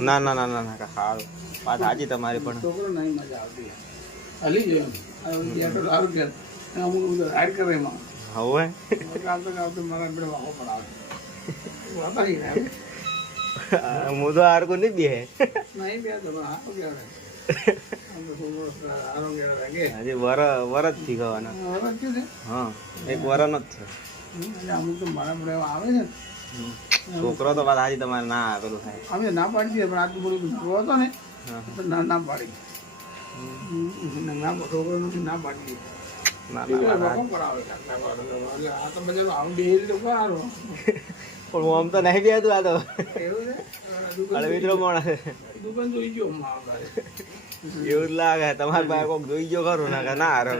ના ના ના ના ના સારું વાત સાચી તમારી પણ છોકરો નહીં મજા આવતી હલી જાય સારું કે અમુક બધું હાઈડ કરે એમાં હવે આવતું મારા બે વાહો પડાવે વાતા નહીં હું તો હારકું નહીં બે નહીં બે તો હારો કહેવાય હજી વરસ થી ગવાના હા એક વરનો જ છે અમુક તો મારા પડે આવે છે છોકરો તો વાત સાચી તમારે ના પેલું થાય અમે ના પાડી દઈએ પણ આટલું બધું જોવો હતો ને તો ના પાડી ના છોકરો નથી ના પાડી દઈએ ના પણ હું આમ તો નહીં બેતું આ તો મિત્રો મોણા દુકાન જોઈ ગયો એવું જ લાગે તમારી પાસે કોઈક જોઈ ગયો ખરું ના કે ના હારે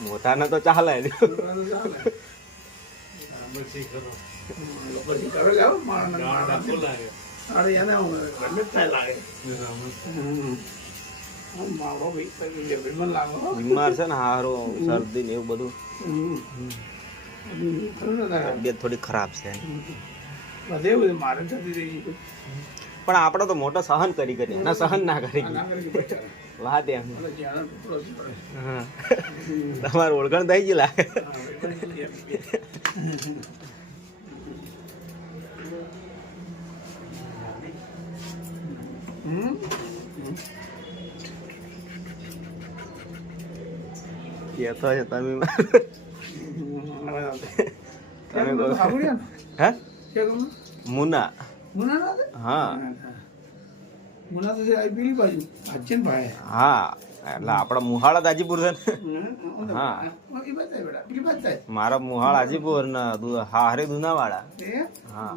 મોટા ને તો ચાલે બીમાર છે ને હારું શરદી ને એવું બધું તબિયત થોડી ખરાબ છે પણ આપડે તો મોટો સહન કરી એના સહન ના કરી વાત એમ તમારે ઓળખાણ થઈ ગઈ લાગે કેતો છે તમે હે મુના હા હા એટલે આપડા મુહાળ હાજીપુર છે ને હા મારા મુહાળ હાજીપુર ને હારે દુનાવાડા હા